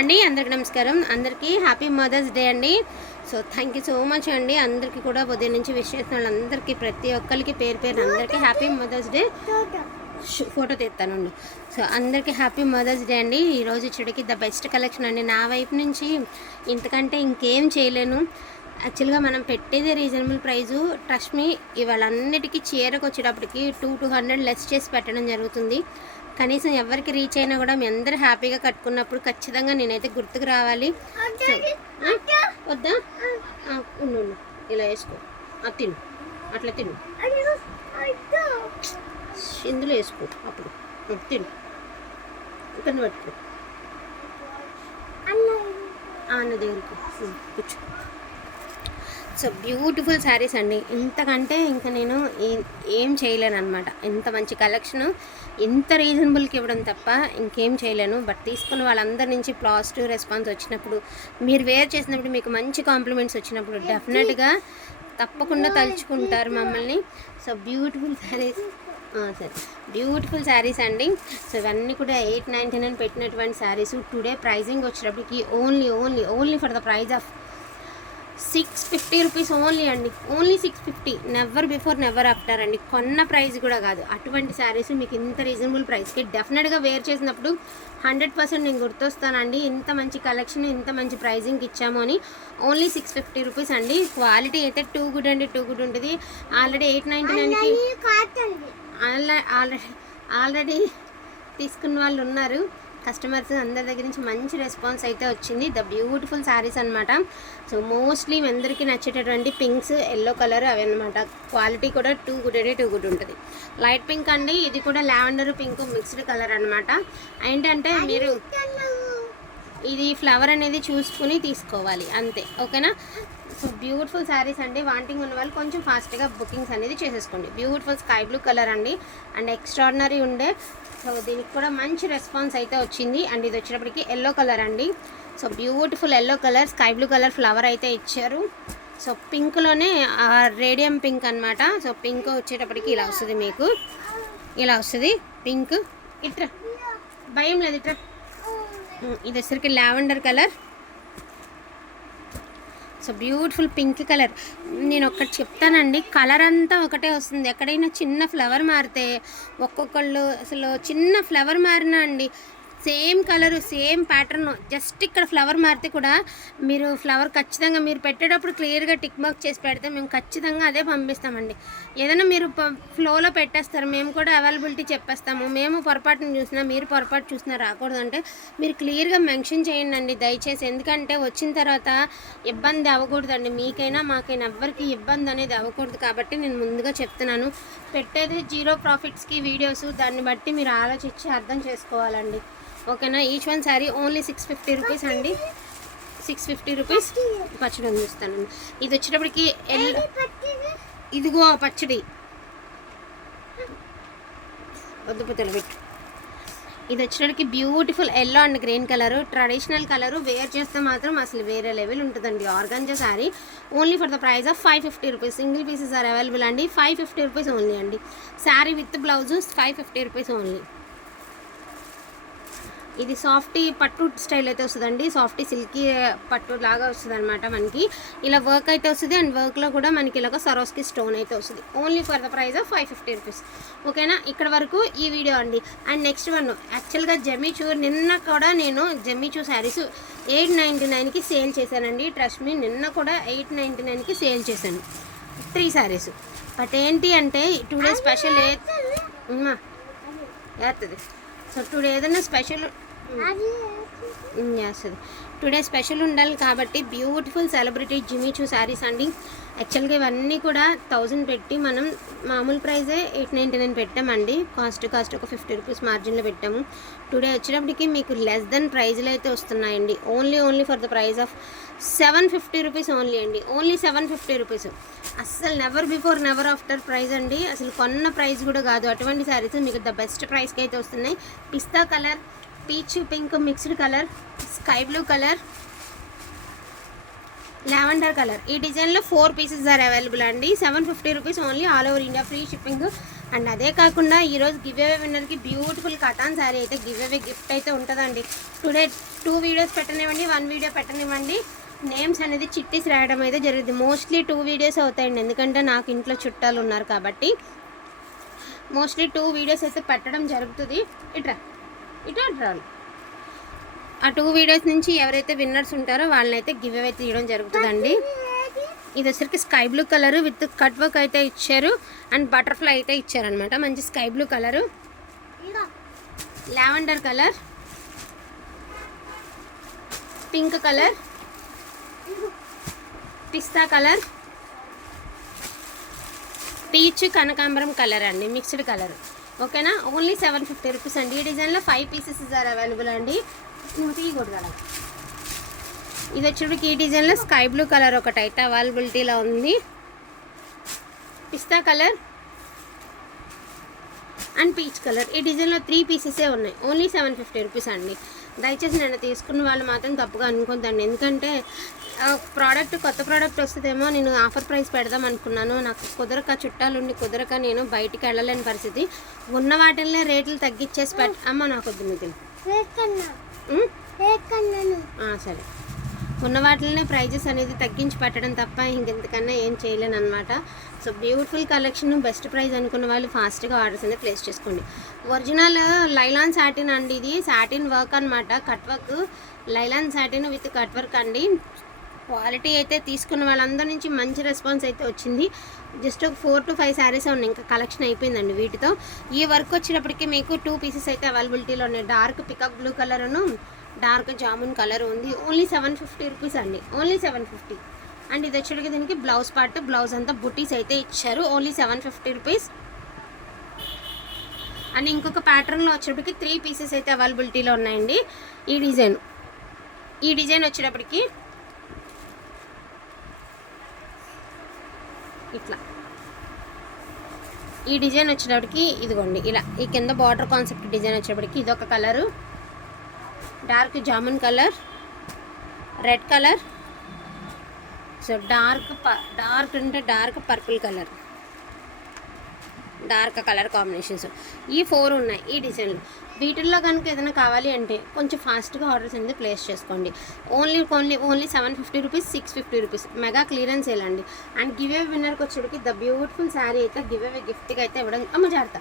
అండి అందరికి నమస్కారం. అందరికీ హ్యాపీ మదర్స్ డే అండి. So thank you so much అండి. అందరికీ కూడా ఉదయం నుంచి విష్ చేసిన వాళ్ళందరికీ ప్రతి ఒక్కరికి పేరు పేరు అందరికీ హ్యాపీ మదర్స్ డే ఫోటో తీస్తానండి. సో అందరికీ హ్యాపీ మదర్స్ డే అండి. ఈరోజు చెడుకి ద బెస్ట్ కలెక్షన్ అండి. నా వైపు నుంచి ఇంతకంటే ఇంకేం చేయలేను. యాక్చువల్గా మనం పెట్టేది రీజనబుల్ ప్రైజు. ట్రస్ట్ మీ ఇవాళ అన్నిటికీ చీరకు వచ్చేటప్పటికి టూ టూ హండ్రెడ్ లెస్ చేసి పెట్టడం జరుగుతుంది. కనీసం ఎవరికి రీచ్ అయినా కూడా మీ అందరూ హ్యాపీగా కట్టుకున్నప్పుడు ఖచ్చితంగా నేనైతే గుర్తుకు రావాలి? వద్దా? ఉండు. ఇలా వేసుకో. ఆ, తిను. అట్లా తిను. ఇందులో వేసుకో అప్పుడు. తిను. ఇక్కడ పట్టుకో. అన్న దగ్గరికి. కూర్చో. సో బ్యూటిఫుల్ శారీస్ అండి. ఇంతకంటే ఇంకా నేను ఏం చేయలేను అనమాట ఇంత మంచి కలెక్షను ఇంత రీజనబుల్కి ఇవ్వడం తప్ప ఇంకేం చేయలేను. బట్ తీసుకున్న వాళ్ళందరి నుంచి పాజిటివ్ రెస్పాన్స్ వచ్చినప్పుడు మీరు వేర్ చేసినప్పుడు మీకు మంచి కాంప్లిమెంట్స్ వచ్చినప్పుడు డెఫినెట్గా తప్పకుండా తలుచుకుంటారు మమ్మల్ని. సో బ్యూటిఫుల్ శారీస్ సరే. బ్యూటిఫుల్ శారీస్ అండి. సో ఇవన్నీ కూడా ఎయిట్ నైంటీ నైన్ పెట్టినటువంటి శారీస్. టుడే ప్రైజింగ్ వచ్చేటప్పటికి only only only for the price of six fifty rupees only అండి. Only six fifty never before never after అండి. కొన్న ప్రైస్ కూడా కాదు. అటువంటి శారీస్ మీకు ఇంత రీజనబుల్ ప్రైస్కి డెఫినెట్గా వేర్ చేసినప్పుడు హండ్రెడ్ పర్సెంట్ నేను గుర్తొస్తానండి. ఇంత మంచి కలెక్షన్ ఇంత మంచి ప్రైజింగ్కి ఇచ్చాము అని ఓన్లీ సిక్స్ ఫిఫ్టీ రూపీస్ అండి. క్వాలిటీ అయితే టూ గుడ్ అండి టూ గుడ్ ఉంటుంది. ఆల్రెడీ ఎయిట్ నైంటీ నైన్కి ఆల్రెడీ ఆల్రెడీ తీసుకున్న వాళ్ళు ఉన్నారు. కస్టమర్స్ అందరి దగ్గర నుంచి మంచి రెస్పాన్స్ అయితే వచ్చింది. ద బ్యూటిఫుల్ శారీస్ అనమాట సో మోస్ట్లీ అందరికీ నచ్చేటటువంటి పింక్స్ ఎల్లో కలర్ అవి అనమాట క్వాలిటీ కూడా టూ గుడ్ అంటే టూ గుడ్ ఉంటుంది. లైట్ పింక్ అండి. ఇది కూడా లావెండర్ పింక్ మిక్స్డ్ కలర్ అనమాట ఏంటంటే మీరు ఇది ఫ్లవర్ అనేది చూసుకుని తీసుకోవాలి. అంతే. ఓకేనా? సో బ్యూటిఫుల్ శారీస్ అండి. వాంటింగ్ ఉన్న వాళ్ళు కొంచెం ఫాస్ట్గా బుకింగ్స్ అనేది చేసేసుకోండి. బ్యూటిఫుల్ స్కై బ్లూ కలర్ అండి. అండ్ ఎక్స్ట్రాడినరీ ఉండే సో దీనికి కూడా మంచి రెస్పాన్స్ అయితే వచ్చింది. అండ్ ఇది వచ్చేటప్పటికి ఎల్లో కలర్ అండి. So beautiful yellow colour sky blue colour flower అయితే ఇచ్చారు. సో పింక్లోనే రేడియం పింక్ అన్నమాట. సో పింక్ వచ్చేటప్పటికి ఇలా వస్తుంది మీకు. ఇలా వస్తుంది. పింక్ ఇట్రా. భయం లేదు ఇట్రా. ఇది వచ్చరికి lavender colour so beautiful pink colour నేను ఒకటి చెప్తానండి కలర్ అంతా ఒకటే వస్తుంది. ఎక్కడైనా చిన్న ఫ్లవర్ మారితే ఒక్కొక్కళ్ళు అసలు చిన్న ఫ్లవర్ మారినా అండి same colour same pattern just ఇక్కడ ఫ్లవర్ మారితే కూడా మీరు ఫ్లవర్ ఖచ్చితంగా మీరు పెట్టేటప్పుడు క్లియర్గా టిక్ మార్క్ చేసి పెడితే మేము ఖచ్చితంగా అదే పంపిస్తామండి. ఏదైనా మీరు ఫ్లోలో పెట్టేస్తారు మేము కూడా అవైలబిలిటీ చెప్పేస్తాము. మేము పొరపాటును చూసినా మీరు పొరపాటు చూసినా రాకూడదంటే మీరు క్లియర్గా మెన్షన్ చేయండి అండి దయచేసి. ఎందుకంటే వచ్చిన తర్వాత ఇబ్బంది అవ్వకూడదండి. మీకైనా మాకైనా ఎవ్వరికి ఇబ్బంది అనేది అవ్వకూడదు కాబట్టి నేను ముందుగా చెప్తున్నాను. పెట్టేది జీరో ప్రాఫిట్స్కి వీడియోస్ దాన్ని బట్టి మీరు ఆలోచించి అర్థం చేసుకోవాలండి. ఓకేనా? Each one sari only six fifty rupees అండి. సిక్స్ ఫిఫ్టీ రూపీస్ పచ్చడి అందిస్తానండి ఇది వచ్చేటప్పటికి ఎల్ ఇదిగో పచ్చడి. వద్దు పుత్తలు పెట్టు. ఇది వచ్చేటప్పటికి beautiful yellow and green colour traditional colour wear చేస్తే మాత్రం అసలు వేరే లెవెల్ ఉంటుందండి. Organza sari only for the price of five fifty rupees single pieces are available అండి. ఫైవ్ ఫిఫ్టీ రూపీస్ ఓన్లీ అండి. Sari with blouse five fifty rupees only ఇది softy పట్టు style అయితే వస్తుందండి. సాఫ్టీ సిల్కీ పట్టు లాగా వస్తుంది అనమాట మనకి. ఇలా వర్క్ అయితే వస్తుంది. అండ్ వర్క్లో కూడా మనకి ఇలాగ సరోస్కి స్టోన్ అయితే వస్తుంది. Only for the price of five fifty rupees ఓకేనా? ఇక్కడ వరకు ఈ వీడియో అండి. And next one. యాక్చువల్గా జమీచూ నిన్న కూడా నేను జమీచూ శారీస్ ఎయిట్ నైంటీ నైన్కి సేల్ చేశానండి. ట్రస్ట్ మీ నిన్న కూడా ఎయిట్ నైంటీ నైన్కి సేల్ చేశాను. త్రీ శారీస్. బట్ ఏంటి అంటే టుడే స్పెషల్ ఏ వేస్తుంది సో టుడే ఏదైనా స్పెషల్ చేస్తుంది టుడే స్పెషల్ ఉండాలి కాబట్టి బ్యూటిఫుల్ సెలబ్రిటీ జిమిచూ శారీస్ అండి. యాక్చువల్గా ఇవన్నీ కూడా థౌజండ్ పెట్టి మనం మామూలు ప్రైజే ఎయిట్ నైంటీ నైన్ పెట్టామండి. కాస్ట్ కాస్ట్ ఒక ఫిఫ్టీ రూపీస్ మార్జిన్లో పెట్టాము. టుడే వచ్చేటప్పటికి మీకు లెస్ దెన్ ప్రైజ్లు అయితే వస్తున్నాయండి. Only only for the price of seven fifty rupees only అండి. ఓన్లీ సెవెన్ ఫిఫ్టీ రూపీస్ అస్సలు never before never after price అండి. అసలు కొన్న ప్రైస్ కూడా కాదు. అటువంటి శారీస్ మీకు ద బెస్ట్ ప్రైస్కి అయితే వస్తున్నాయి. పిస్తా colour peach pink mixed colour sky blue colour lavender colour. ఈ డిజైన్లో ఫోర్ పీసెస్ ఆర్ అవైలబుల్ అండి. Seven fifty rupees only all over India free shipping. And అదే కాకుండా ఈరోజు గివ్ అవే విన్నర్కి బ్యూటిఫుల్ కటాన్ శారీ అయితే గివ్ అవే గిఫ్ట్ అయితే ఉంటుందండి. టుడే టూ వీడియోస్ పెట్టనివ్వండి వన్ వీడియో పెట్టనివ్వండి. నేమ్స్ అనేది చిట్టీస్ రాయడం అయితే జరుగుతుంది. మోస్ట్లీ టూ వీడియోస్ అవుతాయండి. ఎందుకంటే నాకు ఇంట్లో చుట్టాలు ఉన్నారు కాబట్టి. మోస్ట్లీ టూ వీడియోస్ అయితే పెట్టడం జరుగుతుంది. ఇట్రా. ఇటు రావాలి ఆ టూ వీడియోస్ నుంచి ఎవరైతే విన్నర్స్ ఉంటారో వాళ్ళనైతే గివ్ అవే తీయడం జరుగుతుందండి. ఇది వచ్చరికి sky blue colour with cut work అయితే ఇచ్చారు. అండ్ బటర్ఫ్లై అయితే ఇచ్చారనమాట మంచి sky blue colour lavender colour pink colour pista colour peach కనకాంబరం కలర్ అండి. మిక్స్డ్ కలర్ ఓకేనా? ఓన్లీ సెవెన్ ఫిఫ్టీ రూపీస్ అండి. ఈ డిజైన్లో ఫైవ్ పీసెస్ ఆర్ అవైలబుల్ అండి. నువ్వు తీయకూడదు ఇది వచ్చేటికి ఈ డిజైన్లో స్కై బ్లూ కలర్ ఒకటి అయితే అవైలబిలిటీలో ఉంది. Pista colour and peach colour ఈ డిజైన్లో త్రీ పీసెసే ఉన్నాయి. ఓన్లీ సెవెన్ ఫిఫ్టీ రూపీస్ అండి. దయచేసి నేను తీసుకున్న వాళ్ళు మాత్రం తప్పుగా అనుకుంటాను ఎందుకంటే ప్రోడక్ట్ కొత్త ప్రోడక్ట్ వస్తుందేమో నేను ఆఫర్ ప్రైస్ పెడదాం అనుకున్నాను. నాకు కుదరక చుట్టాలుండి కుదరక నేను బయటికి వెళ్ళలేని పరిస్థితి. ఉన్న వాటిల్లో రేట్లు తగ్గించేసి పెట్ట అమ్మ నాకు వద్దు మీకు సరే. ఉన్న వాటిలోనే ప్రైజెస్ అనేది తగ్గించి పెట్టడం తప్ప ఇంకెంతకన్నా ఏం చేయలేను అనమాట so beautiful collection best price అనుకున్న వాళ్ళు ఫాస్ట్గా ఆర్డర్స్ అనేది ప్లేస్ చేసుకోండి. ఒరిజినల్ లైలాన్ సాటిన్ అండి ఇది. సాటిన్ వర్క్ అనమాట cut work nylon satin with cut work అండి. క్వాలిటీ అయితే తీసుకున్న వాళ్ళందరి నుంచి మంచి రెస్పాన్స్ అయితే వచ్చింది. జస్ట్ ఒక ఫోర్ టు ఫైవ్ శారీస్ ఉన్నాయి. ఇంకా కలెక్షన్ అయిపోయిందండి వీటితో. ఈ వర్క్ వచ్చినప్పటికీ మీకు టూ పీసెస్ అయితే అవైలబిలిటీలో ఉన్నాయి. డార్క్ పికప్ బ్లూ కలర్ను డార్క్ జామున్ కలర్ ఉంది. ఓన్లీ సెవెన్ ఫిఫ్టీ రూపీస్ అండి. Only seven fifty. అండ్ ఇది వచ్చేటికి దీనికి బ్లౌజ్ పార్ట్ బ్లౌజ్ అంతా బుటీస్ అయితే ఇచ్చారు. Only seven fifty rupees. And ఇంకొక ప్యాటర్న్లో వచ్చేటప్పటికి త్రీ పీసెస్ అయితే అవైలబిలిటీలో ఉన్నాయండి. ఈ డిజైన్. ఈ డిజైన్ వచ్చేటప్పటికి ఇట్లా. ఈ డిజైన్ వచ్చేటప్పటికి ఇదిగోండి ఇలా. ఈ కింద బార్డర్ కాన్సెప్ట్ డిజైన్ వచ్చేటప్పటికి ఇదొక colour dark jamun colour red colour so dark dark అంటే dark purple colour dark colour combinations. ఈ ఫోర్ ఉన్నాయి ఈ డిజైన్లో. వీటిల్లో కనుక ఏదైనా కావాలి అంటే కొంచెం ఫాస్ట్గా ఆర్డర్స్ అనేది ప్లేస్ చేసుకోండి. Only only only seven fifty rupees six fifty rupees. Mega clearance వెళ్ళండి అండ్. గివ్ అవే విన్నర్కి వచ్చేటికి ద బ్యూటిఫుల్ శారీ అయితే గివ్ అవే గిఫ్ట్గా అయితే ఇవ్వడం. అమ్మ జాగ్రత్త.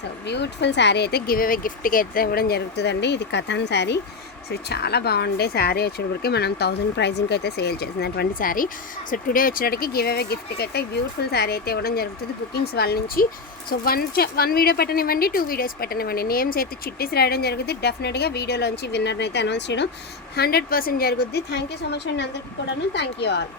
సో బ్యూటిఫుల్ శారీ అయితే గివ్ అవే గిఫ్ట్గా అయితే ఇవ్వడం జరుగుతుందండి. ఇది కథాన్ శారీ. సో చాలా బాగుండే శారీ వచ్చేటప్పటికి మనం థౌజండ్ ప్రైజింగ్కి అయితే సేల్ చేసినటువంటి శారీ. సో టుడే వచ్చేటికి గివ్ అవే గిఫ్ట్కి అయితే బ్యూటిఫుల్ శారీ అయితే ఇవ్వడం జరుగుతుంది. బుకింగ్స్ వాళ్ళ నుంచి. సో వన్ వన్ వీడియో పెట్టనివ్వండి టూ వీడియోస్ పెట్టనివ్వండి. నేమ్స్ అయితే చిట్టీస్ రాయడం జరుగుతుంది. డెఫినెట్గా వీడియోలోంచి విన్నర్ని అయితే అనౌన్స్ చేయడం హండ్రెడ్ పర్సెంట్ జరుగుద్ది. థ్యాంక్ యూ సో మచ్ అండి అందరికీ కూడాను. Thank you all